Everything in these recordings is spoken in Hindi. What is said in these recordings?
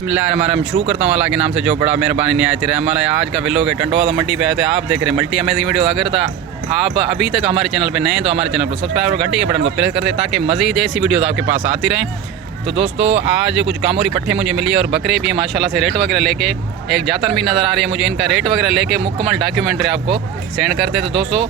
बिस्मिल्लाहिर्रहमानिर्रहीम शुरू करता हूँ अल्लाह के नाम से जो बड़ा मेहरबानी निहायत रहम वाला है। आज का व्लॉग है टंडोला मंडी पे आए थे। आप देख रहे हैं मल्टी अमेजिंग वीडियो। अगर तो आप अभी तक हमारे चैनल पे नए हैं तो हमारे चैनल को सब्सक्राइब और घंटी के बटन को प्रेस कर दे ताकि मज़ीद ऐसी वीडियोस आपके पास आती रहें। तो दोस्तों आज कुछ कामोरी पट्टे मुझे मिली है और बकरे भी हैं माशाल्लाह से। रेट वगैरह लेके एक जातन भी नज़र आ रही है मुझे। इनका रेट वगैरह लेके मुकम्मल डॉक्यूमेंट्री आपको सेंड करते। तो दोस्तों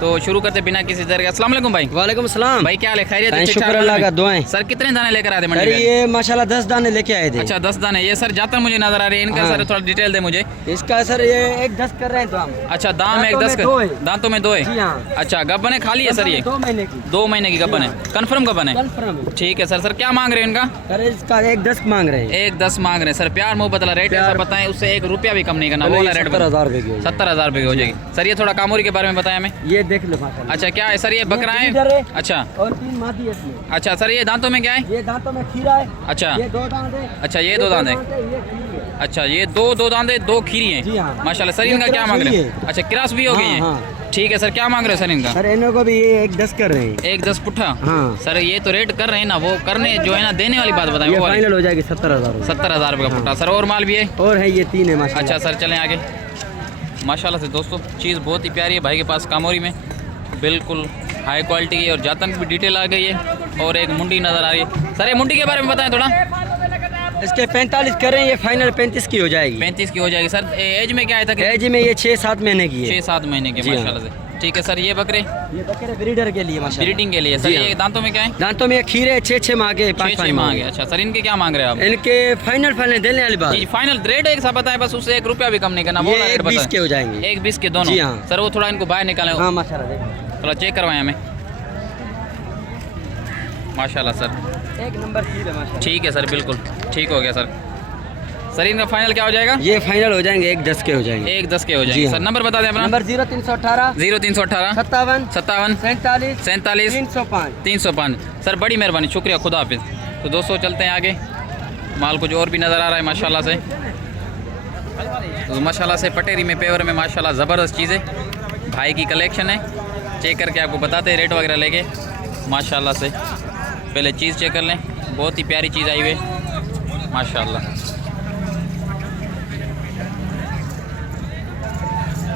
तो शुरू करते बिना किसी तरह के। अस्सलाम वालेकुम भाई। वालेकुम सलाम भाई क्या हाल है? खैरियत है? शुक्र अल्लाह का, दुआएं। सर कितने दाने लेकर आए थे मंडी अरे में? ये माशाल्लाह 10 दाने लेके आए थे। अच्छा 10 दाने। ये सर जातन मुझे नजर आ रही है इनका। हाँ। सर थोड़ा डिटेल दे मुझे। इसका सर ये एक 10 कर रहे हैं दाम। अच्छा दाम एक 10 दांतों में दो है। जी हाँ। अच्छा गब्बन है खाली है सर? ये 2 महीने की। 2 महीने की गब्बन है। कन्फर्म गब्बन है? कंफर्म। ठीक है सर। सर क्या मांग रहे हैं इनका? सर इसका एक 10 मांग रहे हैं। एक 10 मांग रहे हैं सर। प्यार मोहब्बत वाला रेट ऐसा बताएं उससे 1 रुपया भी कम नहीं करना। वो वाला रेट 70,000 रुपए की। 70,000 रुपये की हो जाएगी। सर ये थोड़ा कामोरी के बारे में बताएं हमें। ये देख लो माशाल्लाह। अच्छा क्या है सर? ये बकरा है? अच्छा और 3 मादी है इसमें। अच्छा सर ये दांतों में क्या है? ये दांतों में खीरा है। अच्छा ये 2 दांत है। अच्छा ये 2 दांत है। ये खीरी है। अच्छा ये दो दांत है 2 खीरी जी हैं हाँ। माशाल्लाह। सर ये इनका क्या क्रॉस मांग रहे हुई हैं? अच्छा क्रॉस भी हो गई है। हाँ। ठीक है सर। क्या मांग रहे हो सर इनका? सर इन्हों को भी ये एक 10 कर रहे हैं। एक 10 पुट्ठा। हाँ। सर ये तो रेट कर रहे हैं ना, वो करने जो है ना देने वाली बात बताएं। ये वो वाली फाइनल हो जाएगी 70,000। 70,000 रुपये का पुट्ठा। सर और माल भी है? और है ये 3 है माशाल्लाह। अच्छा सर चलें आगे। माशाल्लाह से दोस्तों चीज़ बहुत ही प्यारी है भाई के पास कामोरी में, बिल्कुल हाई क्वालिटी की। और जातन की भी डिटेल आ गई है और एक मुंडी नज़र आ रही है। सर ये मुंडी के बारे में बताएं थोड़ा। इसके 45 कर रहे हैं, ये फाइनल 35 की हो जाएगी। 35 की हो जाएगी। सर एज में क्या है तक? एज में ये 6-7 महीने की है। 6-7 महीने के जी हाँ। माशाल्लाह से। ठीक है सर। ये बकरे ये बकरे ब्रीडर के लिए माशाल्लाह। ब्रीडिंग के लिए। सर जी हाँ। ये दांतों में क्या है? दांतों में खीरे 6-6 माह के 6 मांग है। अच्छा सर इनके क्या मांग रहे हैं आप? इनके फाइनल देने वाली बात। जी फाइनल रेट एक सा बताएं बस, उससे 1 रुपया भी कम नहीं करना। वो ये वाला रेट 1-20 बताएं। के हो जाएंगे। 1-20 के दोनों? जी हाँ। सर वो थोड़ा इनको बाहर निकालें। हाँ माशाल्लाह देखो। थोड़ा चेक करवाएं हमें। माशाल्लाह सर एक नंबर खीर है माशाल्लाह। ठीक है सर बिल्कुल ठीक हो गया सर। सर इनका फाइनल क्या हो जाएगा? ये फाइनल हो जाएंगे 1-10 के हो जाएंगे। 1-10 के हो जी जाएंगे। हाँ। सर नंबर बता दें अपना। नंबर 0318 0318 57 57 47 47 305। 305। सर बड़ी मेहरबानी शुक्रिया, खुदा हाफिज़। तो दोस्तों चलते हैं आगे। माल कुछ और भी नज़र आ रहा है माशाल्लाह से। तो माशाल्लाह से पटेरी में पेवर में माशाल्लाह ज़बरदस्त चीज़ है। भाई की कलेक्शन है, चेक करके आपको बताते हैं रेट वगैरह लेके माशाल्लाह से। पहले चीज़ चेक कर लें, बहुत ही प्यारी चीज़ आई हुई है माशाल्लाह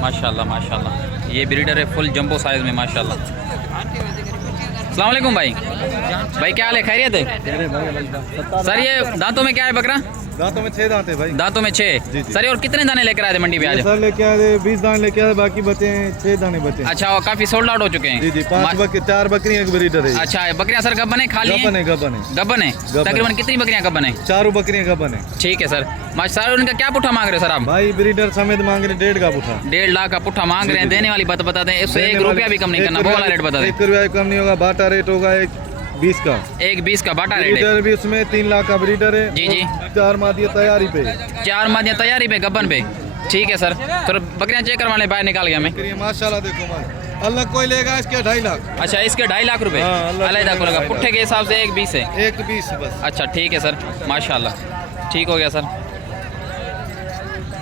माशाल्लाह माशाल्लाह। ये ब्रीडर है फुल जंबो साइज़ में माशाल्लाह। अस्सलाम वालेकुम भाई। भाई क्या हाल है? खैरियत है? सर ये दांतों में क्या है बकरा? दांतों में 6 दांत है भाई। दांतों में 6। जी, जी। सर ये और कितने दाने लेकर आए थे मंडी पे आज? सर लेके आए थे 20 दाने लेके आए, बाकी बचे हैं 6 दाने बचे हैं। अच्छा और काफी सोल्ड आउट हो चुके हैं। जी जी 4 बकरी एक ब्रीडर है। अच्छा बकरियां सर गब्बन है खाली गबन हैं? है गबन है गब्बन है। तकरीबन कितनी बकरियां गब्बन है? 4 बकरियां गबन है ठीक है सर। सर उनका क्या पुट्ठा मांग रहे हो सर आप? भाई। ब्रीडर समेत मांग रहे 1.5 का पुठा। 1.5 लाख का पुट्ठा मांग रहे हैं। देने वाली बात बता दें, इससे 1 देने रुपया वाले- भी कम नहीं करना। वो वाला रेट बता दें। 1 रुपया कम नहीं होगा। बाटा रेट होगा 1.20 का। 1.20 का बाटा रेट है। ब्रीडर भी उसमें 3 लाख का ब्रीडर है। जी, जी। 4 मादी तैयारी पे। 4 मादियाँ तैयारी पे गब्बन पे। ठीक है सर। तो बकरियां चेक करवा लें, बाहर निकाल गया मैं। बकरियां माशाल्लाह देखो माल। अल्लाह कोई लेगा इसके 2.5 लाख। अच्छा इसके 2.5 लाख रुपए हाँ, अल्लाह अलग को लगा। 2.5 पुट्ठे के हिसाब से 1.20 है। 1.20 बस। अच्छा ठीक है सर माशाल्लाह ठीक हो गया सर।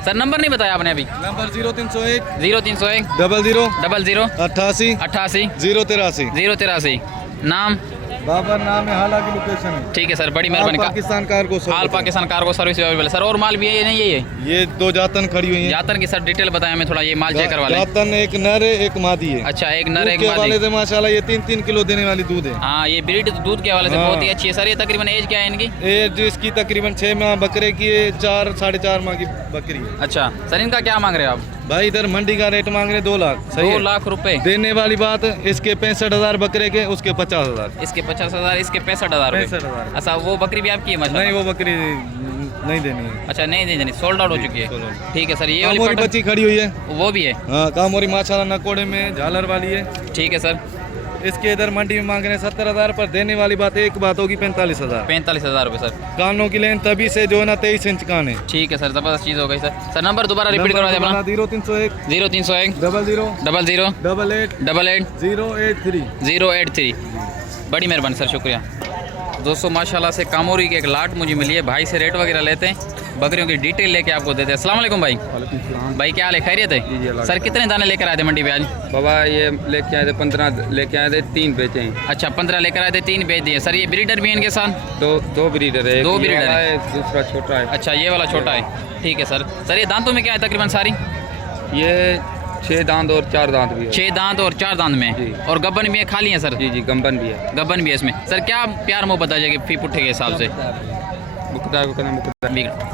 सर नंबर नहीं बताया आपने अभी। नंबर 0301 0301 00 00 88 88 083। 083। नाम? बाबर नाम है, हालांकि लोकेशन है। ठीक है सर बड़ी ऑल मेहरबानी। Pakistan cargo all Pakistan cargo service available. Sir और माल भी है ये नहीं ये? ये 2 जातन खड़ी हुई हैं। जातन की सर डिटेल बताएं हमें थोड़ा, ये माल चेक करवा लें। जातन एक नर है एक मादी है। अच्छा एक नर एक दूध के हवाले मादी। से माशाल्लाह ये 3-3 किलो देने वाली दूध है। हाँ ये ब्रीड दूध के हवाले से हाँ। बहुत ही अच्छी है सर। ये तकरीबन एज क्या है इनकी? एज इसकी तकरीबन 6 माह बकरे की है, 4-4.5 माह की बकरी है। अच्छा सर इनका क्या मांग रहे हो आप? भाई इधर मंडी का रेट मांग रहे 2 लाख। सही 2 है? लाख रुपए। देने वाली बात इसके 65,000 बकरे के, उसके 50,000। इसके 50,000 इसके 65,000 रुपए। 65,000। अच्छा वो बकरी भी आपकी है माशाल्लाह? नहीं वो बकरी नहीं देनी है। अच्छा नहीं नहीं सोल्ड आउट हो चुकी है। Sold out। ठीक है सर। ये वाली कामोरी पटल- बच्ची खड़ी हुई है। वो भी है? हाँ कामोरी माशाल्लाह नकोड़े में झालर वाली है। ठीक है सर। इसके इधर मंडी में मांग रहे हैं 70,000 पर। देने वाली बात एक बात होगी 45,000। 45,000 रुपए सर। कानों की लेन तभी से जो है ना 23 इंच कान है। ठीक है सर ज़बरदस्त चीज़ हो गई सर। सर नंबर दोबारा रिपीट करवा दें अपना। 0301 0301 00 00 88 88 083। 083। बड़ी मेहरबानी सर शुक्रिया। दोस्तों माशाल्लाह से कामोरी की एक लाट मुझे मिली है। भाई से रेट वगैरह लेते हैं, बकरियों की डिटेल लेके आपको देते हैं। अस्सलाम वालेकुम भाई। भाई क्या हाल है, खैरियत है? सर कितने दाने लेकर आए थे मंडी पे आज? बाबा ये लेके आए थे 15 लेके आए थे, 3 बेचे हैं। अच्छा 15 लेकर आए थे, 3 बेच दिए। सर ये ब्रीडर भी है इनके साथ? दो ब्रीडर है, दो ब्रीडर है, दूसरा छोटा है। अच्छा ये वाला छोटा है, ठीक है सर। सर ये दांतों में क्या है तकरीबन सारी? ये 6 दांत और 4 दांत भी है। 6 दांत और 4 दांत में जी। और गब्बन भी है, खाली है सर? जी गंबन भी है। गब्बन भी है इसमें। सर क्या प्यार मोहब्बत आ जाएगी फी पुट्ठे के हिसाब से?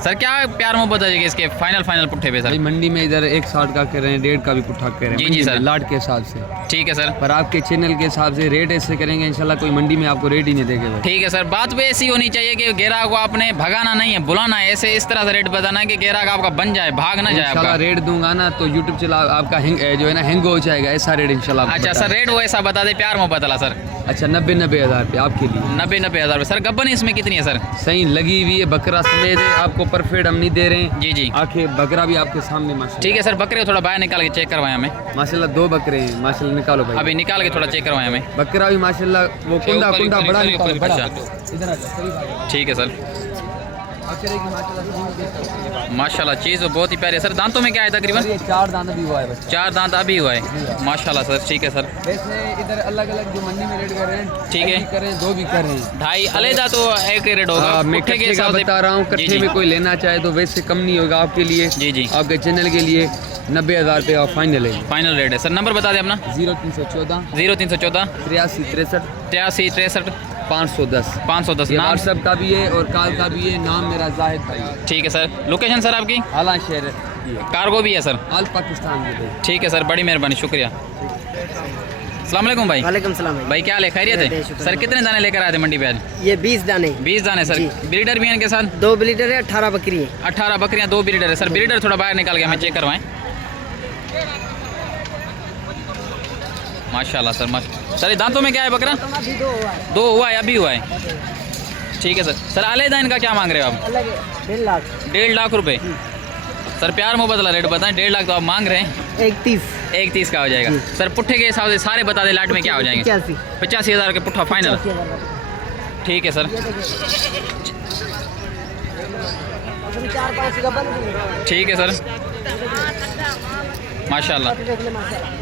सर क्या प्यार मोहब्बत आ जाएगी इसके फाइनल पुट्ठे पे सर? मंडी में इधर 160 का कह रहे हैं, 1.5 का भी पुट्ठा कह रहे हैं। जी, मंडी जी, सर। में लाट के हिसाब से। ठीक है सर। पर आपके चैनल के हिसाब से रेट ऐसे करेंगे इंशाल्लाह, कोई मंडी में आपको रेट ही नहीं देंगे भाई। ठीक है सर। बात भी ऐसी होनी चाहिए कि ग्राहक को आपने भगाना नहीं है, बुलाना है। ऐसे इस तरह से रेट बताना है कि ग्राहक आपका बन जाए, भाग ना जाए इंशाल्लाह आपका। रेट दूंगा ना तो यूट्यूब चला आपका जो है ना हैंग हो जाएगा, ऐसा रेट इंशाल्लाह। अच्छा सर रेट वो ऐसा बता दे, प्यार मोहब्बत वाला सर। अच्छा 90 हज़ार रुपये आपके लिए। 90 हज़ार। सर गब्बन इसमें कितनी है सर? सही लगी हुई है, बकरा समेत है, आपको परफेक्ट हम नहीं दे रहे हैं। जी जी आखिर बकरा भी आपके सामने माशाल्लाह। ठीक है सर। बकरे को थोड़ा बाहर निकाल के चेक करवाएं हमें। माशाल्लाह 2 बकरे हैं, माशाल्लाह निकालो भाई। अभी निकाल के थोड़ा चेक करवाएं हमें। बकरा भी माशाल्लाह वो कुंडा बड़ा निकालो, बड़ा। अच्छा इधर आ जाओ, करीब आ जाओ। ठीक है सर। बकरे की माशाल्लाह माशाल्लाह चीज़ तो बहुत ही प्यारी है सर। दांतों में क्या है तकरीबन? ये 4 दांत भी हुआ है बच्चा। 4 दांत अभी हुआ है, माशाल्लाह सर। ठीक है सर। वैसे इधर अलग अलग जो मंडी में रेट कर रहे हैं, ठीक है। 2 करें 2 भी कर रहे हैं। 2.5 अलग तो एक रेट होगा। मैं पुट्ठे के कट्ठे का हिसाब से बता रहा हूँ, जी, कट्ठे जी। में कोई लेना चाहे तो वैसे कम नहीं होगा आपके लिए। जी जी आपके चैनल के लिए 90 हज़ार रुपये आप फाइनल है। फाइनल रेट है सर। नंबर बता दें अपना। 0314 0314 83 63 83 63 510। 510। ये नाम? व्हाट्सएप का भी है और कॉल का भी है। नाम मेरा जाहिद भाई है। ठीक है सर। लोकेशन सर आपकी? आला शहर की है, कार्गो भी है सर? आल पाकिस्तान के भाई। ठीक है सर, बड़ी मेहरबानी, शुक्रिया। अस्सलाम वालेकुम भाई। वालेकुम सलाम भाई। भाई क्या हाल है, खैरियत है? सर कितने दाने लेकर आए थे मंडी पे आज? ये 20 दाने 20 दाने सर। जी। ब्रीडर भी हैं इनके साथ? 2 ब्रीडर है, 18 बकरी है। 18 बकरियां, 2 ब्रीडर है सर। ब्रीडर थोड़ा बाहर निकाल के हमें चेक करवाएं। माशाल्लाह सर माशा। सर ये दांतों में क्या है बकरा? अभी 2 हुआ है। 2 हुआ है, अभी हुआ है। ठीक है सर। सर अलग इनका क्या मांग रहे हो आप? अलग है 1.5 लाख। 1.5 लाख रुपए। सर प्यार मोहब्बत वाला रेट बताएं। 1.5 लाख तो आप मांग रहे हैं, 31 1.30 का हो जाएगा सर। पुट्ठे के हिसाब से सारे बता दे, लाट में क्या हो जाएंगे? 85 हज़ार के पुट्ठा फाइनल। ठीक है सर। 4-5 का बन गई। ठीक है सर, माशाल्लाह।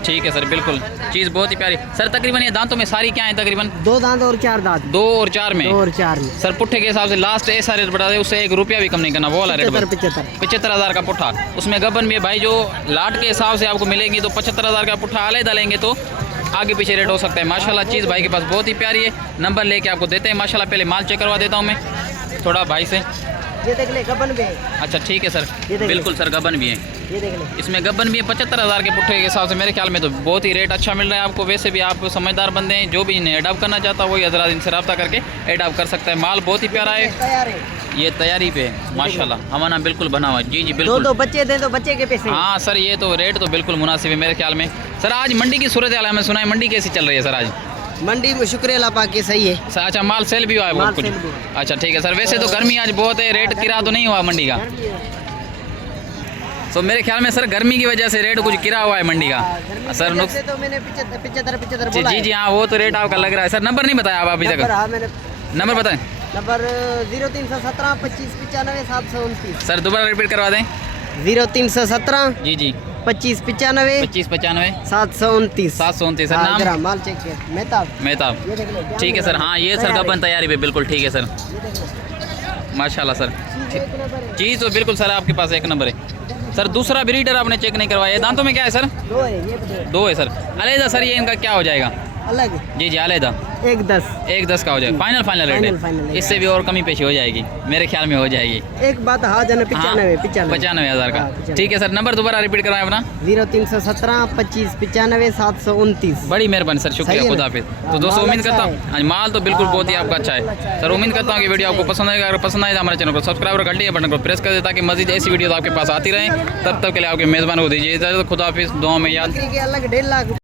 ठीक है सर, बिल्कुल चीज़ बहुत ही प्यारी सर। तकरीबन ये दांतों में सारी क्या है तकरीबन? 2 दांत और 4 दांत। 2 और 4 में? 2 और 4 में सर पुट्ठे के हिसाब से लास्ट ऐसा रेट बता दे, उससे 1 रुपया भी कम नहीं करना, वो वाला रेट। 75 हज़ार का पुट्ठा। उसमें गबन भी भाई जो लाट के हिसाब से आपको मिलेंगी तो 75 हज़ार का पुट्ठा आले डालेंगे तो आगे पीछे रेट हो सकता है। माशाल्लाह चीज़ भाई के पास बहुत ही प्यारी है। नंबर लेके आपको देते हैं माशाल्लाह। पहले माल चेक करवा देता हूँ मैं थोड़ा भाई से। ये देख ले, गबन भी है। अच्छा ठीक है सर, ये देख बिल्कुल सर गबन भी है। ये देख ले। इसमें गबन भी है 75 हज़ार के पुट्ठे के हिसाब से। मेरे ख्याल में तो बहुत ही रेट अच्छा मिल रहा है आपको। वैसे भी आप समझदार बंदे हैं, जो भी इन्हें एडॉप्ट करना चाहता है वही हजरात इनसे रब्ता करके एडॉप्ट कर सकता है। माल बहुत ही प्यारा है, तैयार है। ये तैयारी पे है माशाल्लाह। हमारा बिल्कुल बना हुआ है। जी जी 2 बिल्कुल। बच्चे दें तो बच्चे के पैसे। हाँ सर ये तो रेट तो बिल्कुल मुनासिब है मेरे ख्याल में। सर आज मंडी की सूरत हाल हमें सुना है, मंडी कैसी चल रही है सर आज? मंडी में शुक्र अल्लाह पाक के सही है। सर अच्छा माल सेल भी हुआ है बहुत माल कुछ? सेल भी हुआ। अच्छा ठीक है सर। वैसे तो गर्मी आज बहुत है, रेट किरा तो नहीं हुआ मंडी का? तो मेरे ख्याल में सर गर्मी की वजह से रेट कुछ गिरा हुआ है मंडी का सर। नुक्स तो मैंने 75 जी बोला जी जी हाँ, वो तो रेट आपका लग रहा है सर। नंबर नहीं बताया आप अभी नंबर, तक? हाँ मैंने नंबर बताएं नंबर 0317 25 95 729। सर, दोबारा रिपीट करवा दें। 0317 जी जी 25 95 25 95 729। 729 सर। हाँ, नाम? जरा माल चेक किया मेहताब। मेहताब। ये देख ले। ठीक है सर। हाँ ये सर गबन तैयारी पे बिल्कुल ठीक है सर, ये देख ले। माशाल्लाह सर। एक नंबर है। चीज़ तो बिल्कुल सर आपके पास 1 नंबर है सर। दूसरा ब्रीडर आपने चेक नहीं करवाया। दांतों में क्या है सर? 2 है, ये भी 2 2 है सर। अलहदा सर ये इनका क्या हो जाएगा? अलग। जी जी अलहदा 1-10। 1-10 का हो जाएगा। फाइनल फाइनल रेट है? है। इससे भी और कमी पेशी हो जाएगी मेरे ख्याल में, हो जाएगी। एक बात हाँ जाना 95 95 हज़ार का। 95। ठीक है सर। नंबर दोबारा रिपीट करवाएं अपना। 0317 25 95 729। बड़ी मेहरबानी सर, शुक्रिया, सही है खुदा ना? हाफिज़। तो हाँ, दोस्तों माल उम्मीद करता अच्छा हूँ है। हाँ माल तो बिल्कुल हाँ, बहुत ही माल आपका अच्छा बिल्कुल है अच्छा है। सर। उम्मीद करता हूँ कि वीडियो आपको पसंद आएगा। अगर पसंद आए तो हमारे चैनल को सब्सक्राइब और घंटी के बटन को प्रेस कर दे ताकि मजीद ऐसी वीडियो आपके पास आती रहे। तब तक के लिए आपके मेज़बान को दीजिए इजाज़त। खुदा हाफिज़। दुआ में याद। बकरी के अलग 1.5 लाख।